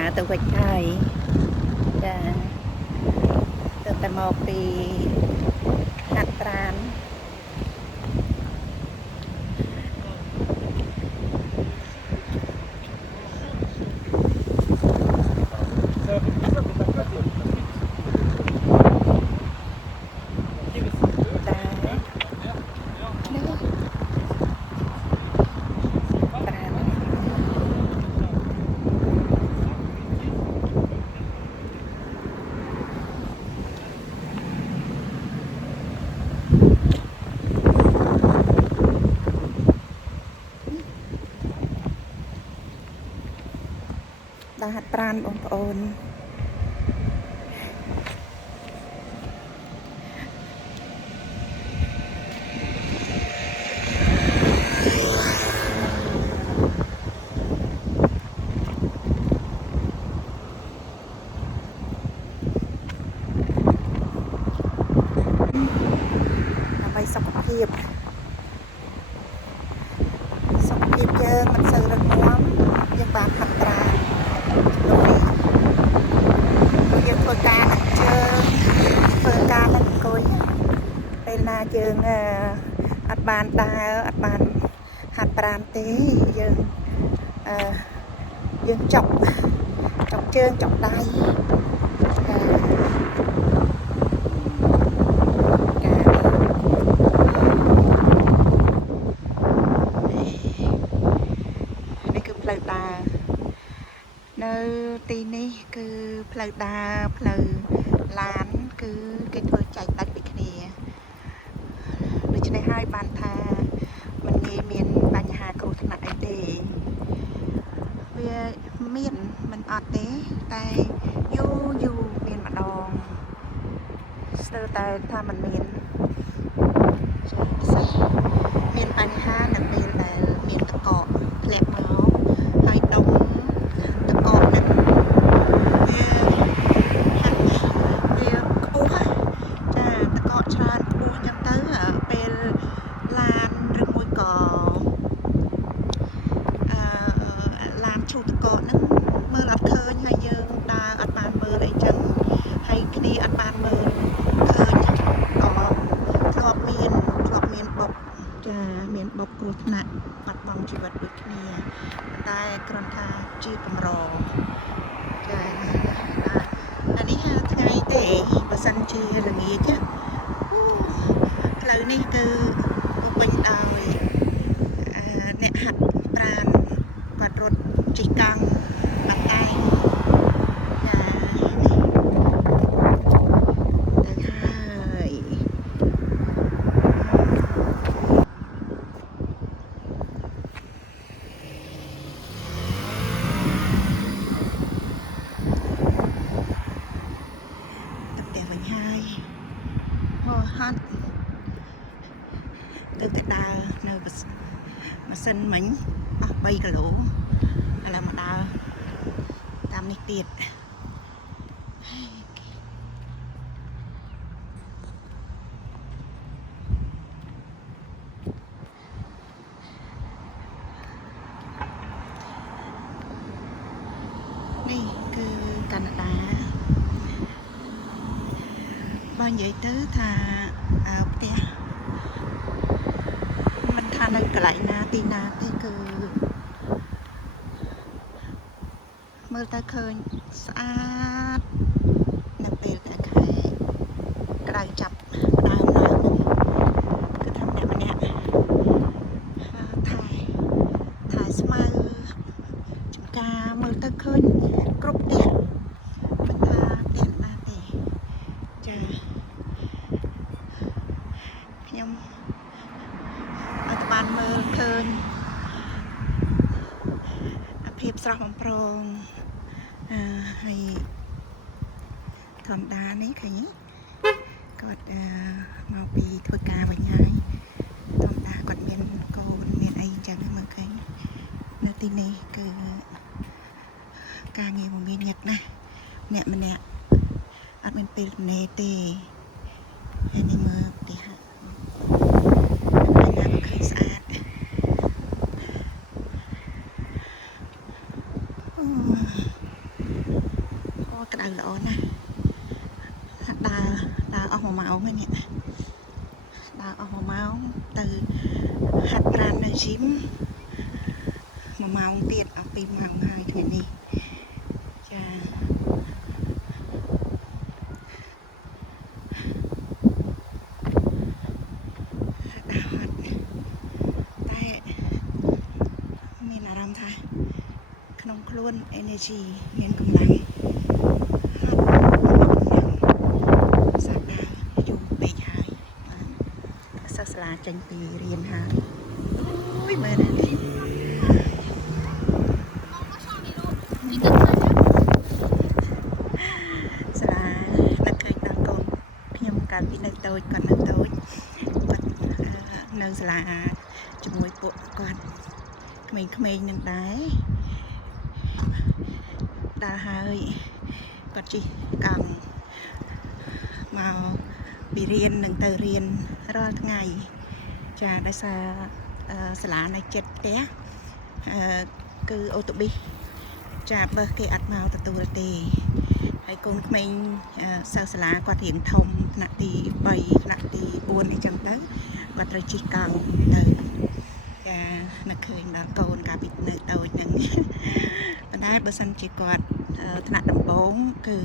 តាទៅវិញហើយចាទៅតែមកពីហាត់ប្រាណដល់ហាត់ប្រាណបងប្អូនដើម្បីសុខភាពយើងមិនសូវរឹងមាំយើងបានហាត់ប្រាណយើងធ្វើការដាក់ជើងធ្វើការនឹងអង្គុយពេលណាយើងអត់បានដើរអត់បានហាត់ប្រាណទេយើងចុកជើងចុកដៃនេះគឺផ្លូវដើរនៅទីនេះគឺផ្លូវដើរផ្លូវឡានគឺគេធ្វើចែកដាច់ពីគ្នាដូច្នេះហើយបានថាមិនងាយមានបញ្ហាគ្រោះថ្នាក់អីទេវាមានមិនអត់ទេតែយូរមានម្ដងស្ទើរតែថាมันមានចាពិសេសមានបញ្ហានៅពេលដែលមានតកកធ្លាក់មកហើយដុំតកកនឹងវាខ្ពស់ចាតកកច្រើនខ្ពស់ចឹងទៅពេលឡានឬមួយក៏ឡានឈូតតកកហ្នឹងមើលអត់ឃើញហើយយើងដើរអត់បានមើលអីចឹងហើយគ្នាអត់បានមើលឃើញក៏ធ្លាប់មានបុកចាមានបុកគ្រោះថ្នាក់បាត់បង់ជីវិតដូចគ្នាតែគ្រាន់ថាជាកម្រចាអានេះថ្ងៃទេបើសិនជាល្ងាចផ្លូវនេះគឺពេញដោយអ្នកហាត់ប្រាណគាត់រត់ជិះកង់បាត់តែចាទៅហើយហត់ទៅតែដើរនៅម៉ាស៊ីនមិញអស់3គីឡូឥឡូវមកដើរតាមនេះទៀតនេះគឺកាណាដាបើនិយាយទៅថាផ្ទះមិនថានៅកន្លែងណាទីណាទេគឺមើលទៅឃើញស្អាតនៅពេលតែខែក្តៅចាប់ដើមឡើងគឺថាម្នាក់ថែស្មៅចំការមើលទៅឃើញគ្រប់ផ្ទះមិនថាផ្ទះណាទេចាខ្ញុំអត់បានមើលឃើញភាពស្រស់បំព្រងហើយធម្មតានេះឃើញគាត់មកពីធ្វើការវិញហើយធម្មតាគាត់មានកូនមានអីចឹងមើលឃើញនៅទីនេះគឺការងារមមាញឹកណាស់អ្នកម្នាក់អត់មានពេលណែទេហើយនេះមើលផ្ទះឃើញស្អាត đầu lỗ nè đào ở hồ máu này nè đào ở hồ máu từ hạt ran này chím mà máu tiệt ở bên máu hai thế này cha đào hạt tay mình là làm thay không luôn energy miền công năng tranhពីរៀនហើយអូយមើលនេះសាលានឹកឃើញដល់កូនខ្ញុំកាលពីនៅតូចគាត់នៅតូចគាត់នៅសាលាជាមួយពួកគាត់ក្មេងៗនឹងដែរដល់ហើយគាត់ជិះកង់មកពីរៀននឹងទៅរៀនរាល់ថ្ងៃចាដោយសារសាលានៅចិត្តផ្ទះគឺអូតូប៊ីសចាបើគេអត់មកទទួលទេហើយកូនក្មេងសិស្សសាលាគាត់រៀងធំថ្នាក់ទី3ថ្នាក់ទី4អីចឹងទៅគាត់ត្រូវជិះកង់ទៅចានឹកឃើញដល់កូនកាលពីនៅតូចហ្នឹងប៉ុន្តែបើសិនជាគាត់ថ្នាក់ដំបូងគឺ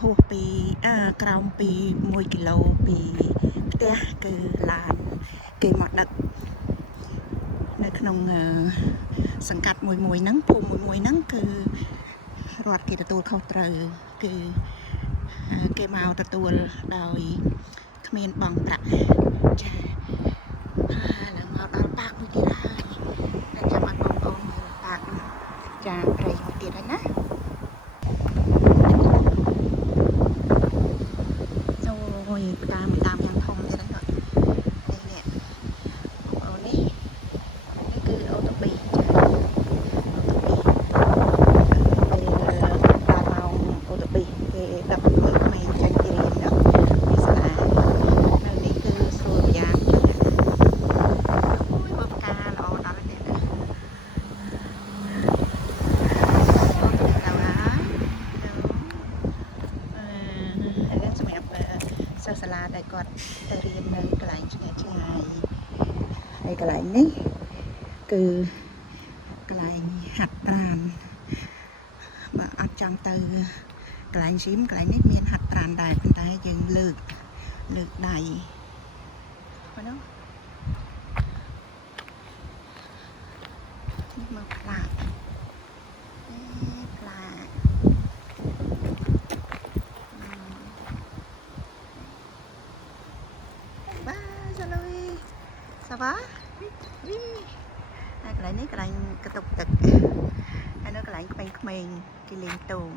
ហួសពីក្រោមពី1គីឡូពីផ្ទះគឺឡានគេមកដឹកនៅក្នុងសង្កាត់មួយហ្នឹងភូមិមួយហ្នឹងគឺរដ្ឋគេទទួលខុសត្រូវគឺគេមកទទួលដោយគ្មានបង់ប្រាក់ចាឡើងមកដល់ប៉ាកមួយទៀតហើយចាំអត់បងប្អូនមើលប៉ាកចាព្រៃមួយទៀតហើយណាអូយផ្កាមួយតាមយ៉ាងធំទៀតហ្នឹងនេះបងប្អូននេះគឺអូតូប៊ីសដល់ម៉ោងអូតូប៊ីសគេដឹកមើលក្មេងចេញពីរៀនដល់ពីសាលានៅនេះគឺស្រួលយ៉ាងចឹងអូយមើលផ្កាល្អដល់នេះណាសម្រាប់សិស្សសាលាដែលគាត់ទៅរៀននៅកន្លែងឆ្ងាយហើយកន្លែងនេះគឺកន្លែងហាត់ប្រាណបើអត់ចាំទៅកន្លែងស៊ីមកន្លែងនេះមានហាត់ប្រាណដែរប៉ុន្តែយើងលើកដៃហ្នឹងនេះមកផ្លាកសាវ៉ាហើយកន្លែងនេះកន្លែងកតុកទឹកហើយនៅកន្លែងក្មេងៗគេលេងតូង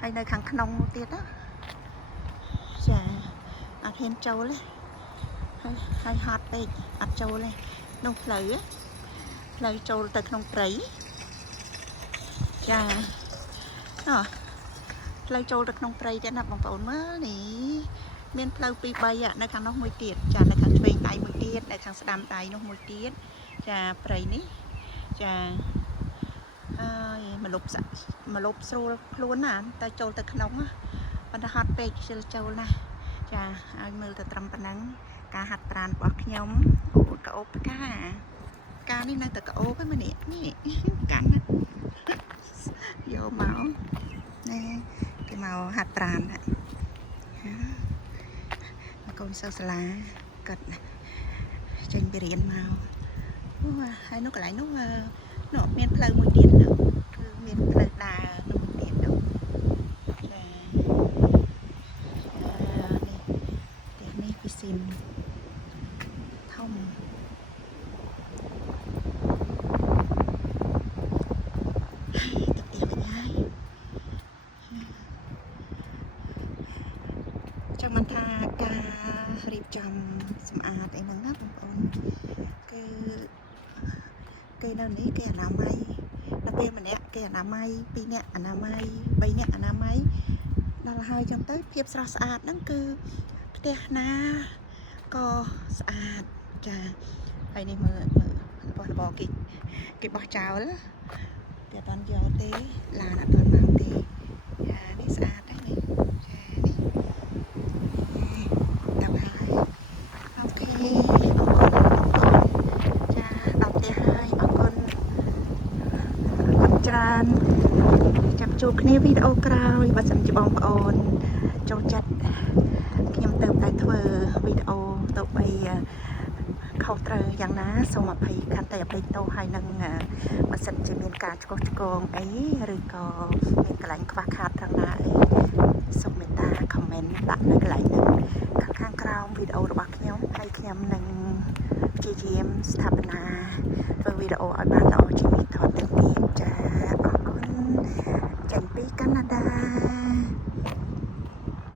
ហើយនៅខាងក្នុងនោះទៀតណាចាអត់ហ៊ានចូលទេហើយហត់ពេកអត់ចូលទេនោះផ្លូវចូលទៅក្នុងព្រៃចាផ្លូវចូលទៅក្នុងព្រៃទៀតណាបងប្អូនមើលនេះមានផ្លូវ2 3នៅខាងនោះមួយទៀតចានៅខាងឆ្វេងដៃមួយទៀតនៅខាងស្ដាំដៃនោះមួយទៀតចាព្រៃនេះចាហើយមកលុបស្រួលខ្លួនណាតែចូលទៅក្នុងប៉ុន្តែហត់ពេកជិលចូលណាចាឲ្យមើលទៅត្រឹមប៉ុណ្ណឹងការហាត់ប្រាណរបស់ខ្ញុំអូកោបផ្កានេះនៅតែកោបហ្នឹងនេះកាន់ណាយកមកនេះគេមកហាត់ប្រាណណាកូនសិស្សសាលាគាត់ចេញពីរៀនមកអូហើយនោះកន្លែងនោះមានផ្លូវមួយទៀតគឺមានផ្លូវដើរនោះមួយទៀតចានេះពីស៊ីនធំចាំមិនថាការរៀបចំសម្អាតអីហ្នឹងណាបងប្អូនគឺគេនៅនេះគេអនាម័យដល់ពេលម្នាក់គេអនាម័យ2នាក់អនាម័យ3នាក់អនាម័យដល់ហើយចឹងទៅភាពស្រស់ស្អាតហ្នឹងគឺផ្ទះណាក៏ស្អាតចាហើយនេះមើលរបស់របរគេបោះចោលគេ វាអត់យកទេឡានអត់ទាន់មកទេចានេះស្អាតដែរនេះចានេះដល់ហើយអូខេអរគុណចាដល់ផ្ទះហើយអរគុណច្រើនចាំជួបគ្នាវីដេអូក្រោយបើសិនជាបងប្អូនចូលចិត្តខ្ញុំទៅតែធ្វើវីដេអូទៅបីខុសត្រូវយ៉ាងណាសូមអភ័យខន្តីអភ័យទោសហើយនឹងបើសិនជាមានការឆ្កុះឆ្គងអីឬក៏មានកន្លែងខ្វះខាតខាងណាអីសូមមេត្តា comment ដាក់នៅកន្លែងហ្នឹងខាងក្រោមវីដេអូរបស់ខ្ញុំហើយខ្ញុំនឹងព្យាយាមស្ថាបនាធ្វើវីដេអូឲ្យបានល្អ